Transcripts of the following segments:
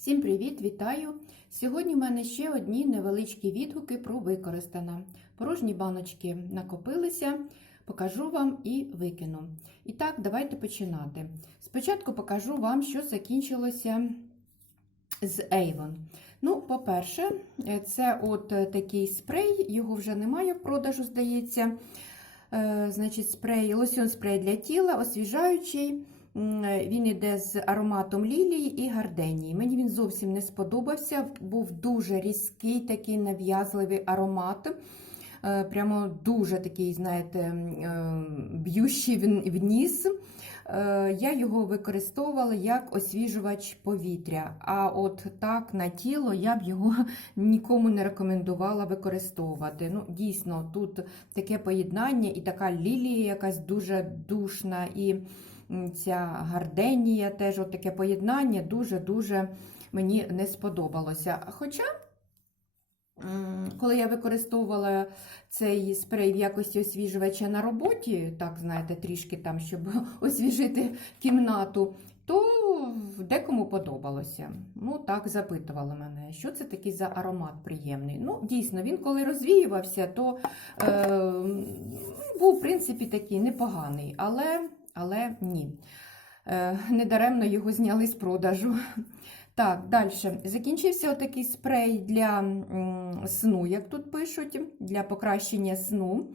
Всім привіт, вітаю! Сьогодні в мене ще одні невеличкі відгуки про використане. Порожні баночки накопилися, покажу вам і викину. І так, давайте починати. Спочатку покажу вам, що закінчилося з Avon. Ну, по-перше, це от такий спрей, його вже немає в продажу, здається. Е, Значить, спрей, лосьон спрей для тіла, освіжаючий. М, Він іде з ароматом лілії і гарденії. Мені він зовсім не сподобався. Був дуже різкий, такий нав'язливий аромат. Е, Прямо дуже такий, знаєте, е, б'ющий в ніс. Е, Я його використовувала як освіжувач повітря. А от так на тіло я б його нікому не рекомендувала використовувати. Ну, Дійсно, тут таке поєднання і така лілія якась дуже душна. і Ця гарденія теж от таке поєднання дуже-дуже мені не сподобалося. Хоча, коли я використовувала цей спрей в якості освіжувача на роботі, так знаєте, трішки там, щоб освіжити кімнату, то декому подобалося. Ну, так запитували мене, що це такий за аромат приємний. Ну, дійсно, він коли розвіювався, то е, був, в принципі, такий непоганий, але, але ні. Е, недаремно його зняли з продажу. Так, далі. Закінчився отакий спрей для сну, як тут пишуть, для покращення сну.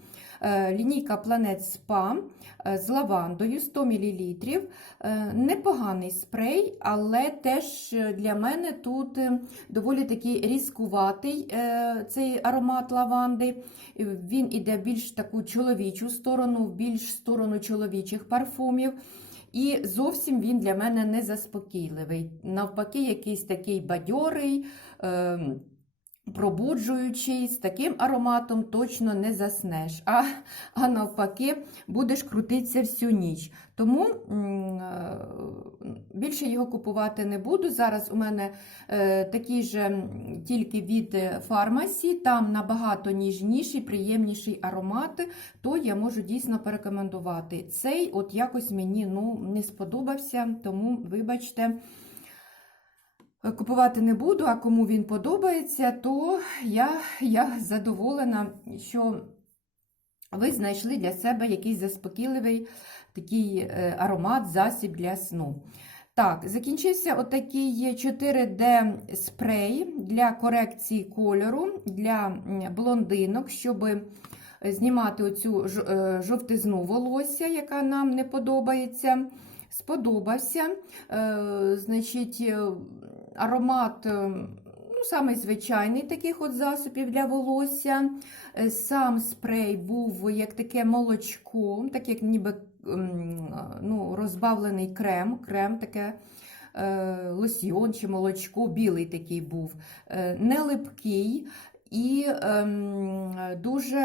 Е, Лінійка Spa е, з лавандою 100 мл. Е, Непоганий спрей, але теж для мене тут е, доволі такий різкуватий цей аромат лаванди. Він іде більш таку чоловічу сторону, більш сторону чоловічих парфумів. І зовсім він для мене не заспокійливий. Навпаки, якийсь такий бадьорий, е, пробуджуючий, з таким ароматом точно не заснеш. А, а навпаки, будеш крутитися всю ніч. Тому е, більше його купувати не буду. Зараз у мене е, такий же тільки від фармасі, там набагато ніжніший, приємніший аромат, то я можу дійсно порекомендувати. Цей от якось мені ну, не сподобався, тому вибачте. Купувати не буду, а кому він подобається, то я, я задоволена, що ви знайшли для себе якийсь заспокійливий такий е, аромат, засіб для сну. Так, закінчився отакий 4D спрей для корекції кольору для блондинок, щоб знімати оцю е, жовтизну волосся, яка нам не подобається. Сподобався. Е, Значить, аромат. е, Ну, самий звичайний таких от засобів для волосся. Е, Сам спрей був як таке молочко, так як ніби ну, розбавлений крем, крем таке е, лосьйон чи молочко, білий такий був, е, не липкий. І ем, дуже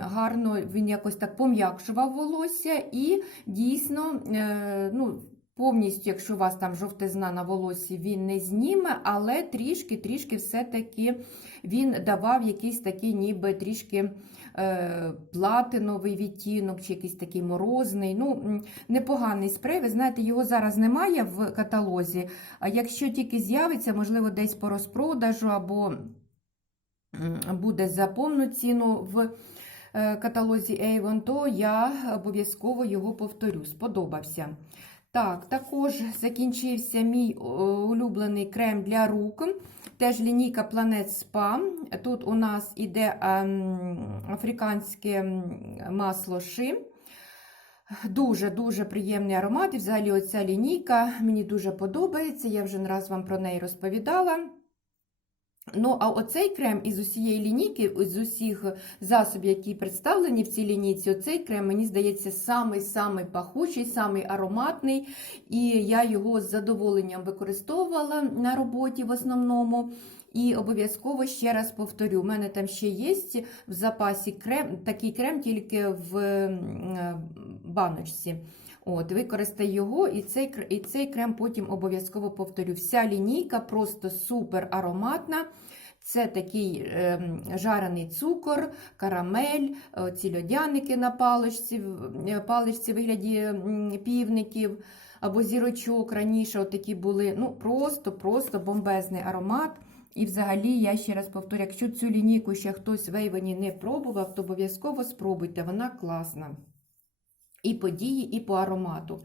гарно він якось так пом'якшував волосся, і дійсно, е, ну, повністю, якщо у вас там жовтизна на волосі, він не зніме, але трішки-трішки все-таки він давав якийсь такий, ніби трішки е, платиновий відтінок, чи якийсь такий морозний. Ну, непоганий спрей. Ви знаєте, його зараз немає в каталозі. А якщо тільки з'явиться, можливо, десь по розпродажу або буде за повну ціну в е, каталозі Avon, то я обов'язково його повторю. Сподобався. Так, також закінчився мій улюблений крем для рук. Теж лінійка Planet Spa. Тут у нас іде ем, африканське масло ши. Дуже-дуже приємний аромат. І взагалі оця лінійка мені дуже подобається. Я вже не раз вам про неї розповідала. Ну, а оцей крем із усієї лінійки, з усіх засобів, які представлені в цій лінійці, оцей крем, мені здається, самий-самий пахучий, самий ароматний. І я його з задоволенням використовувала на роботі в основному. І обов'язково ще раз повторю: у мене там ще є в запасі крем, такий крем тільки в баночці. От, Використай його, і цей, і цей крем потім обов'язково повторю. Вся лінійка просто супер ароматна. Це такий ем, жарений цукор, карамель, ці льодяники на паличці, е, паличці вигляді півників. або зірочок раніше такі були. Ну, просто-просто бомбезний аромат. І взагалі, я ще раз повторю, якщо цю лінійку ще хтось в Ейвені не пробував, то обов'язково спробуйте, вона класна. І по дії, і по аромату.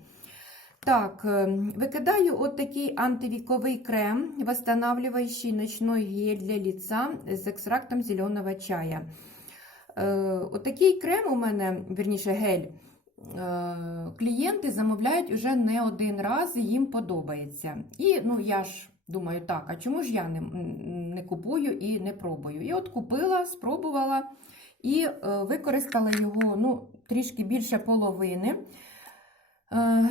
Так, е, викидаю от такий антивіковий крем, восстанавливающий ночной гель для лица з екстрактом зеленого чая. Е, Отакий крем у мене, вірніше, гель. е, Клієнти замовляють уже не один раз, і їм подобається. І ну, я ж думаю, так, а чому ж я не, не купую і не пробую? І от купила, спробувала і е, використала його ну, трішки більше половини. Е,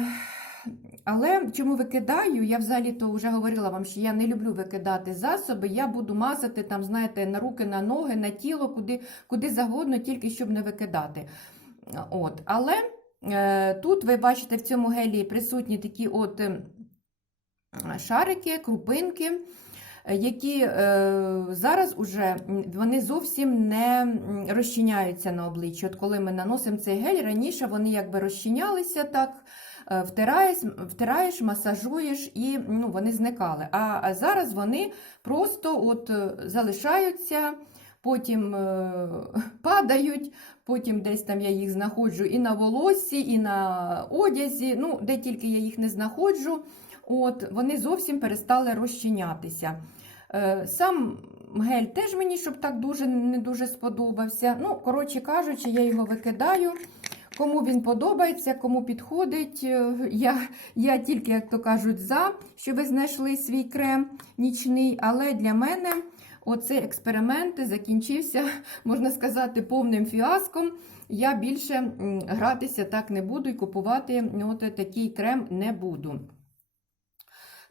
але чому викидаю? Я взагалі то вже говорила вам, що я не люблю викидати засоби. Я буду мазати там, знаєте, на руки, на ноги, на тіло, куди куди завгодно, тільки щоб не викидати. От. Але е, тут ви бачите в цьому гелі присутні такі от е, шарики, крупинки. Які е, зараз уже вони зовсім не розчиняються на обличчі. От коли ми наносимо цей гель, раніше вони якби розчинялися так, е, втираєш, втираєш, масажуєш і ну, вони зникали. А, зараз вони просто от е, залишаються, потім падають, потім десь там я їх знаходжу і на волоссі, і на одязі, ну, де тільки я їх не знаходжу. От, Вони зовсім перестали розчинятися. Е, Сам гель теж мені, щоб так дуже не дуже сподобався. Ну, коротше кажучи, я його викидаю. Кому він подобається, кому підходить. е, Я я тільки, як то кажуть, за, що ви знайшли свій крем нічний, але для мене оцей експеримент закінчився, можна сказати, повним фіаском. Я більше гратися так не буду і купувати от такий крем не буду.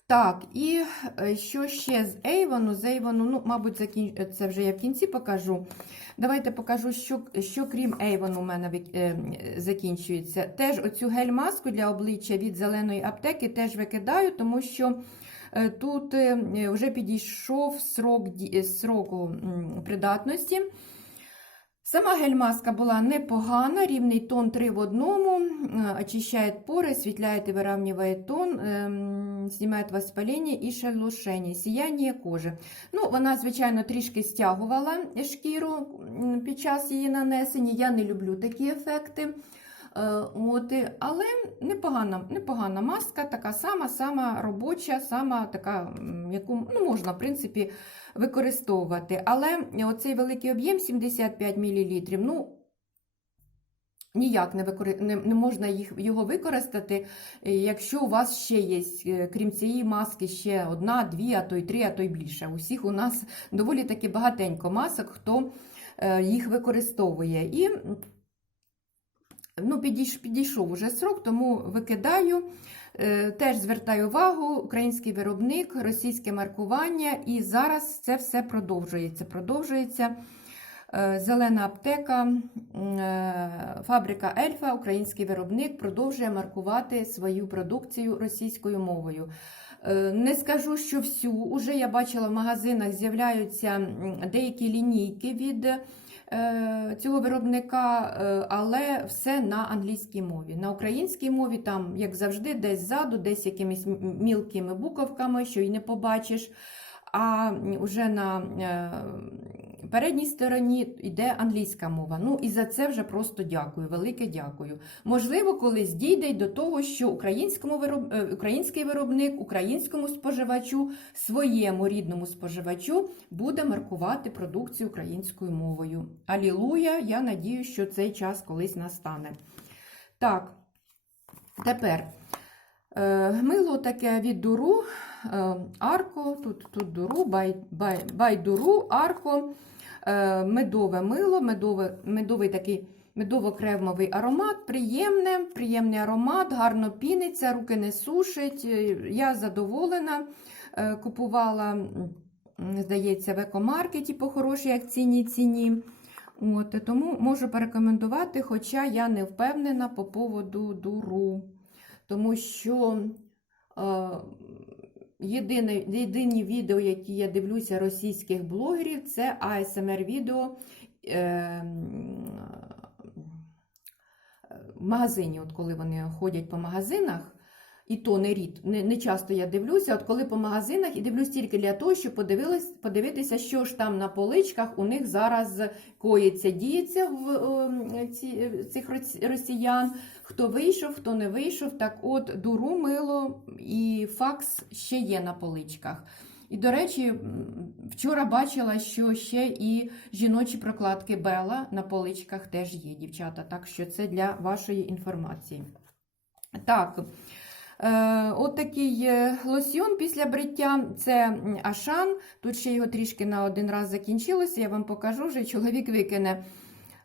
Так, і е, що ще з Avon? З Avon, ну, мабуть, закін... це вже я в кінці покажу. Давайте покажу, що, що крім Avon у мене е, закінчується. Теж оцю гель-маску для обличчя від зеленої аптеки теж викидаю, тому що е, тут е, вже підійшов срок, сроку придатності. Сама гель-маска була непогана, рівний тон 3 в одному, э, очищает поры, осветляет и выравнивает тон, ем, снимает воспаление і шелушення, сіяння кожи. Ну, Вона, звичайно, трішки стягувала шкіру м, під час її нанесення. Я не люблю такі ефекти. Е, От, але непогана, непогана маска, така сама, сама робоча, сама така, яку ну, можна, в принципі, використовувати. Але оцей великий об'єм 75 мл, ну, ніяк не, викори... не, не можна їх, його використати, якщо у вас ще є, е, крім цієї маски, ще одна, дві, а то й три, а то й більше. Усіх у нас доволі таки багатенько масок, хто е, їх використовує. І ну, підійш, підійшов уже срок, тому викидаю. Е, Теж звертаю увагу, український виробник, російське маркування, і зараз це все продовжується. Продовжується е, зелена аптека, е, фабрика Ельфа, український виробник, продовжує маркувати свою продукцію російською мовою. Не скажу, що всю. Уже я бачила в магазинах з'являються деякі лінійки від цього виробника, е, але все на англійській мові. На українській мові там, як завжди, десь ззаду, десь якимись мілкими буковками, що й не побачиш. А вже на е, передній стороні йде англійська мова. Ну і за це вже просто дякую, велике дякую. Можливо, колись дійде й до того, що українському вироб... е, український виробник українському споживачу, своєму рідному споживачу буде маркувати продукцію українською мовою. Алілуя! Я надію, що цей час колись настане. Так, тепер е, мило таке від дуру, е, арко, тут, тут дуру, бай, бай, байдуру, арко, е, медове мило, медове, медовий такий медово-кремовий аромат, приємне, приємний аромат, гарно піниться, руки не сушить. Е, Я задоволена. Е, Купувала, здається, в екомаркеті по хорошій акційній ціні. От, тому можу порекомендувати, хоча я не впевнена по поводу дуру. Тому що е, єдине, єдині відео, які я дивлюся російських блогерів, це ASMR-відео е, в магазині, от коли вони ходять по магазинах. І то не рід, не, не часто я дивлюся. От коли по магазинах і дивлюсь тільки для того, щоб подивилась, подивитися, що ж там на поличках у них зараз коїться, діється в е, ці, цих росіян. Хто вийшов, хто не вийшов. Так от дуру мило і факс ще є на поличках. І, до речі, вчора бачила, що ще і жіночі прокладки Бела на поличках теж є, дівчата. Так що це для вашої інформації. Так, е, от такий е, лосьйон після бриття це Ашан. Тут ще його трішки на один раз закінчилося, я вам покажу, вже чоловік викине.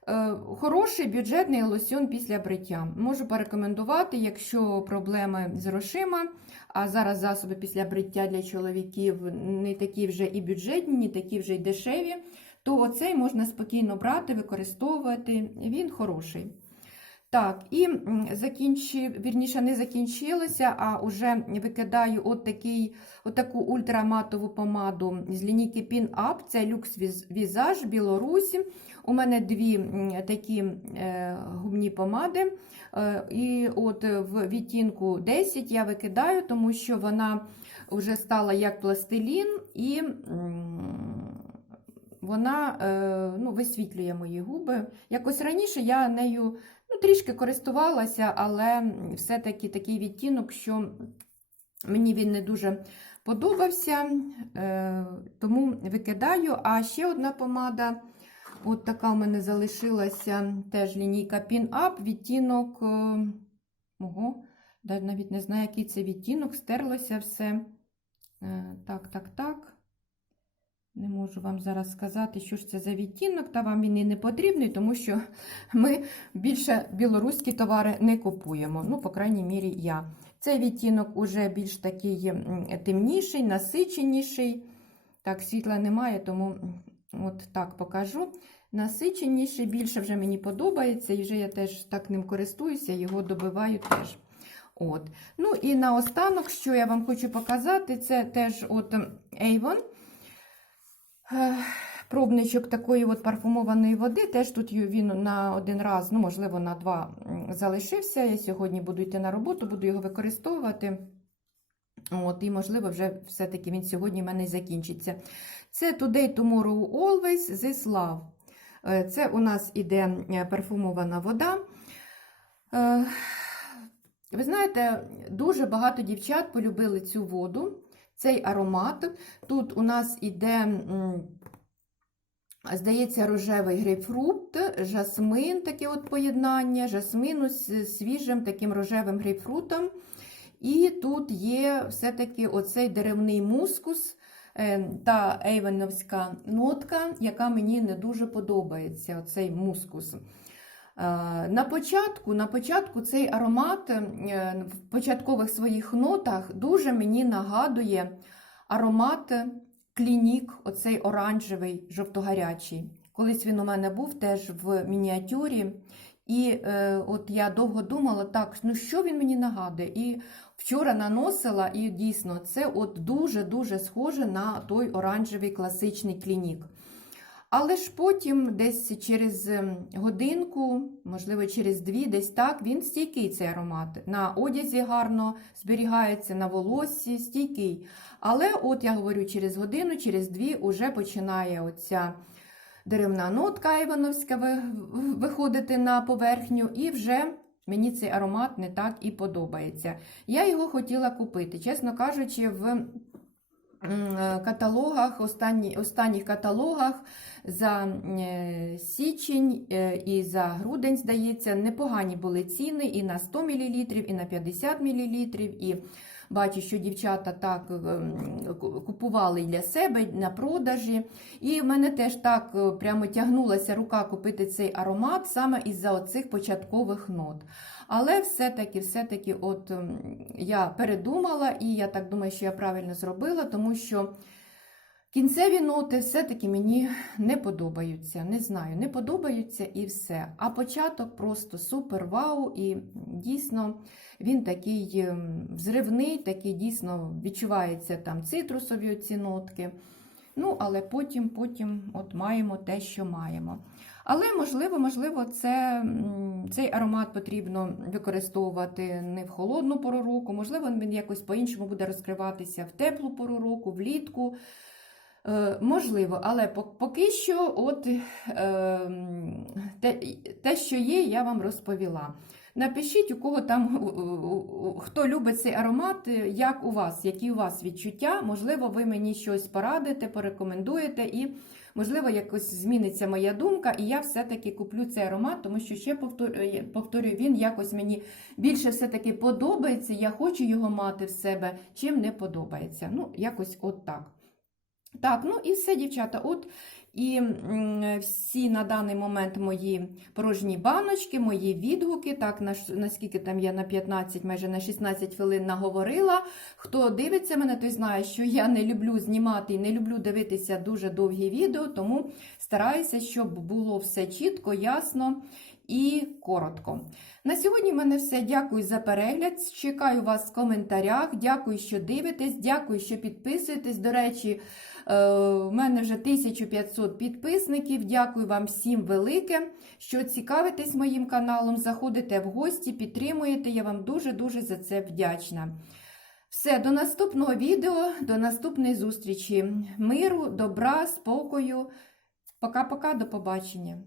Е, Хороший бюджетний лосьон після бриття. Можу порекомендувати, якщо проблеми з грошима, а зараз засоби після бриття для чоловіків не такі вже і бюджетні, не такі вже й дешеві, то оцей можна спокійно брати, використовувати. Він хороший. Так, і м, закінчив, вірніше, не закінчилося, а вже викидаю от, такий, от таку ультраматову помаду з лінійки Pin Up. Це люкс візаж Білорусі. У мене дві такі е, губні помади. Е, і от в відтінку 10 я викидаю, тому що вона вже стала як пластилін, і вона е, ну, висвітлює мої губи. Якось раніше я нею трішки користувалася, але все-таки такий відтінок, що мені він не дуже подобався, е, тому викидаю. А ще одна помада. От така у мене залишилася теж лінійка Pin Up, відтінок. е, Ого, навіть не знаю, який це відтінок, стерлося все. Е, Так, так, так. Не можу вам зараз сказати, що ж це за відтінок, та вам він і не потрібний, тому що ми більше білоруські товари не купуємо. Ну, по крайній мірі, я. Цей відтінок уже більш такий темніший, насиченіший. Так, світла немає, тому от так покажу. Насиченіший, більше вже мені подобається, і вже я теж так ним користуюся, його добиваю теж. От. Ну і наостанок, що я вам хочу показати, це теж от Avon. Пробничок такої от парфумованої води. Теж тут він на один раз, ну, можливо, на два залишився. Я сьогодні буду йти на роботу, буду його використовувати. От, і, можливо, вже все-таки він сьогодні в мене закінчиться. Це Today, Tomorrow, Always, This Love. Е, Це у нас іде е, парфумована вода. Е, Ви знаєте, дуже багато дівчат полюбили цю воду, цей аромат. Тут у нас іде, здається, рожевий грейпфрут, жасмин, таке от поєднання, жасмину з свіжим таким рожевим грейпфрутом. І тут є все-таки оцей деревний мускус е, та ейвеновська нотка, яка мені не дуже подобається, оцей мускус. Е, На початку, на початку цей аромат е, в початкових своїх нотах дуже мені нагадує аромат клінік, оцей оранжевий, жовтогарячий. Колись він у мене був теж в мініатюрі. І е, от я довго думала, так, ну що він мені нагадує? І вчора наносила, і дійсно це от дуже-дуже схоже на той оранжевий класичний клінік. Але ж потім, десь через ем, годинку, можливо, через дві, десь так, він стійкий цей аромат. На одязі гарно зберігається, на волоссі, стійкий. Але, от я говорю, через годину, через дві вже починає оця деревна нотка івановська виходити на поверхню, і вже мені цей аромат не так і подобається. Я його хотіла купити, чесно кажучи, в каталогах, останні, останніх каталогах за е, січень е, і за грудень, здається, непогані були ціни і на 100 мл, і на 50 мл, і Бачу, що дівчата так ем, купували для себе на продажі. І в мене теж так е, прямо тягнулася рука купити цей аромат саме із-за оцих початкових нот. Але все-таки, все-таки, от ем, я передумала, і я так думаю, що я правильно зробила, тому що кінцеві ноти все-таки мені не подобаються. Не знаю, не подобаються і все. А початок просто супер вау, і дійсно він такий ем, взривний, такий дійсно відчувається там цитрусові ці нотки. Ну, але потім, потім от маємо те, що маємо. Але можливо, можливо, це, цей аромат потрібно використовувати не в холодну пору року, можливо, він якось по-іншому буде розкриватися в теплу пору року, влітку. Е, можливо, але поки що, от е, те, що є, я вам розповіла. Напишіть, у кого там хто любить цей аромат, е, як у вас, які у вас відчуття. Можливо, ви мені щось порадите, порекомендуєте, і можливо, якось зміниться моя думка, і я все-таки куплю цей аромат, тому що ще повторюю, він якось мені більше все-таки подобається. Я хочу його мати в себе, чим не подобається. Ну, якось от так. Так, ну і все, дівчата. От і всі на даний момент мої порожні баночки, мої відгуки. Так, на, наскільки там я на 15, майже на 16 хвилин наговорила. Хто дивиться мене, той знає, що я не люблю знімати і не люблю дивитися дуже довгі відео, тому стараюся, щоб було все чітко, ясно і коротко. На сьогодні в мене все. Дякую за перегляд. Чекаю вас в коментарях. Дякую, що дивитесь, дякую, що підписуєтесь. До речі, е, в мене вже 1500 підписників. Дякую вам всім велике, що цікавитесь моїм каналом, заходите в гості, підтримуєте. Я вам дуже-дуже за це вдячна. Все, до наступного відео, до наступної зустрічі. Миру, добра, спокою. Пока-пока, до побачення.